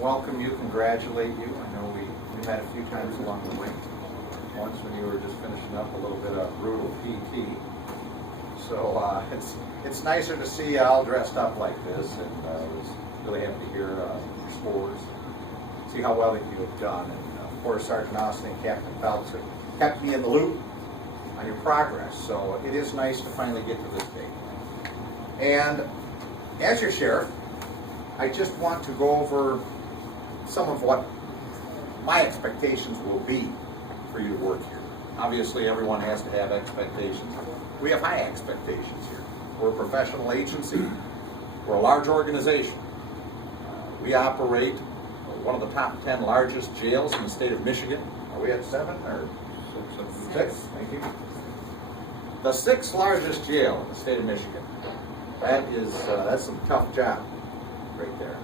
welcome you, congratulate you. I know we met a few times along the way. Once when you were just finishing up a little bit of brutal PT. So it's nicer to see you all dressed up like this, and I was really happy to hear your scores, see how well that you have done. And of course, Sergeant Austin and Captain Phelps have kept me in the loop on your progress. So it is nice to finally get to this day. And as your sheriff, I just want to go over some of what my expectations will be for you to work here. Obviously, everyone has to have expectations. We have high expectations here. We're a professional agency. We're a large organization. We operate one of the top 10 largest jails in the state of Michigan. Are we at 7 or 6? Thank you. The 6th largest jail in the state of Michigan. That's some tough job right there.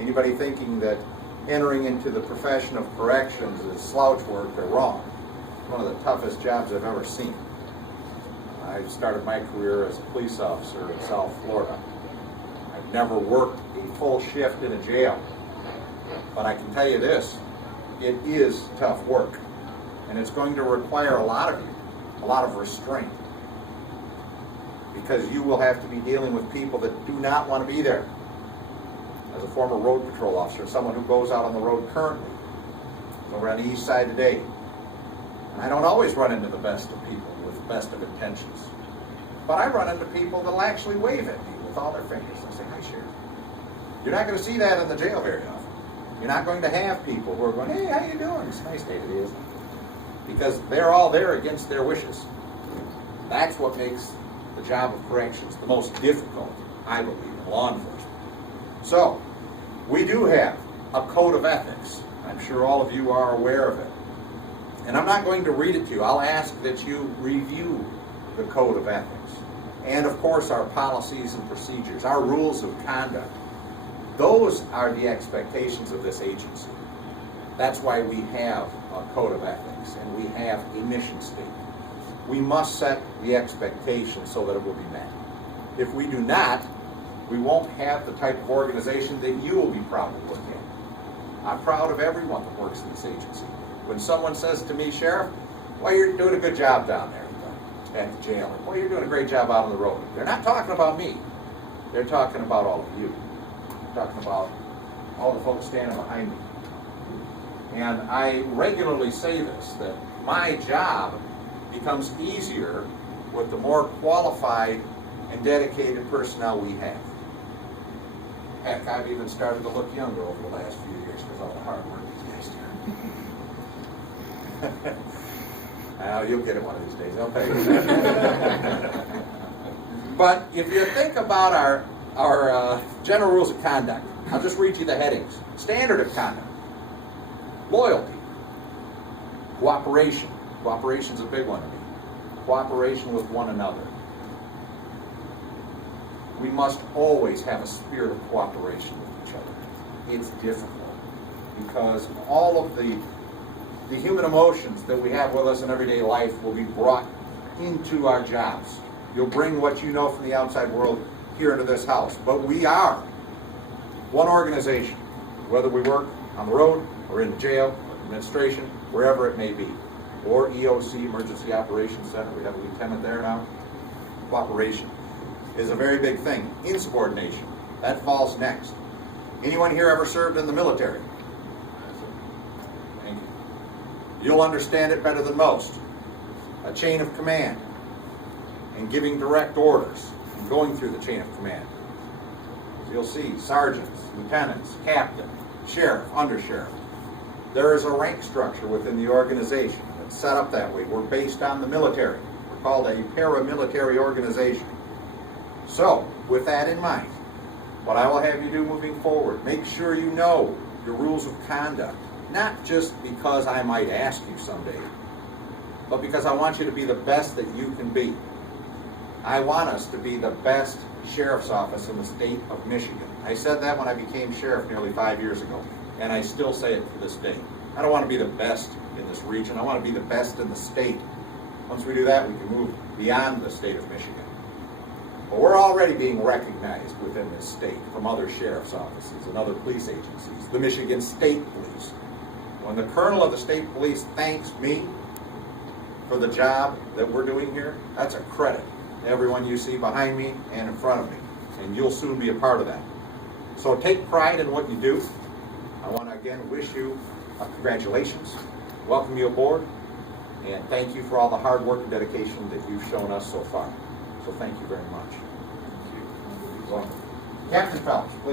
Anybody thinking that entering into the profession of corrections is slouch work, they're wrong. It's one of the toughest jobs I've ever seen. I started my career as a police officer in South Florida. I've never worked a full shift in a jail. But I can tell you this, it is tough work. And it's going to require a lot of you, a lot of restraint. Because you will have to be dealing with people that do not want to be there. As a former road patrol officer, someone who goes out on the road currently, over on the east side today. And I don't always run into the best of people with the best of intentions. But I run into people that'll actually wave at me with all their fingers and say, "Hi, Sheriff." You're not going to see that in the jail very often. You're not going to have people who are going, "Hey, how you doing? It's a nice day today, isn't it?" Because they're all there against their wishes. That's what makes the job of corrections the most difficult, I believe, in law enforcement. So, we do have a code of ethics. I'm sure all of you are aware of it. And I'm not going to read it to you. I'll ask that you review the code of ethics. And of course, our policies and procedures, our rules of conduct. Those are the expectations of this agency. That's why we have a code of ethics and we have a mission statement. We must set the expectation so that it will be met. If we do not, we won't have the type of organization that you will be proud to work in. I'm proud of everyone that works in this agency. When someone says to me, "Sheriff, well, you're doing a good job down there at the jail," or, "Well, you're doing a great job out on the road," they're not talking about me. They're talking about all of you. They're talking about all the folks standing behind me. And I regularly say this, that my job becomes easier with the more qualified and dedicated personnel we have. Heck, I've even started to look younger over the last few years because of all the hard work these guys do. You'll get it one of these days, I'll pay you. But if you think about our general rules of conduct, I'll just read you the headings. Standard of conduct. Loyalty. Cooperation. Cooperation's a big one to me. Cooperation with one another. We must always have a spirit of cooperation with each other. It's difficult because all of the human emotions that we have with us in everyday life will be brought into our jobs. You'll bring what you know from the outside world here into this house. But we are one organization, whether we work on the road or in the jail, or administration, wherever it may be. Or EOC, Emergency Operations Center, we have a lieutenant there now. Cooperation is a very big thing. Insubordination, that falls next. Anyone here ever served in the military? Thank you. You'll understand it better than most. A chain of command and giving direct orders and going through the chain of command. As you'll see, sergeants, lieutenants, captain, sheriff, undersheriff. There is a rank structure within the organization. It's set up that way. We're based on the military. We're called a paramilitary organization. So, with that in mind, what I will have you do moving forward, make sure you know your rules of conduct. Not just because I might ask you someday, but because I want you to be the best that you can be. I want us to be the best sheriff's office in the state of Michigan. I said that when I became sheriff nearly 5 years ago, and I still say it to this day. I don't want to be the best in this region. I want to be the best in the state. Once we do that, we can move beyond the state of Michigan. But we're already being recognized within this state from other sheriff's offices and other police agencies, the Michigan State Police. When the colonel of the state police thanks me for the job that we're doing here, that's a credit to everyone you see behind me and in front of me. And you'll soon be a part of that. So take pride in what you do. I want to again wish you congratulations, welcome you aboard, and thank you for all the hard work and dedication that you've shown us so far. So thank you very much. Thank you. Captain Phelps, please.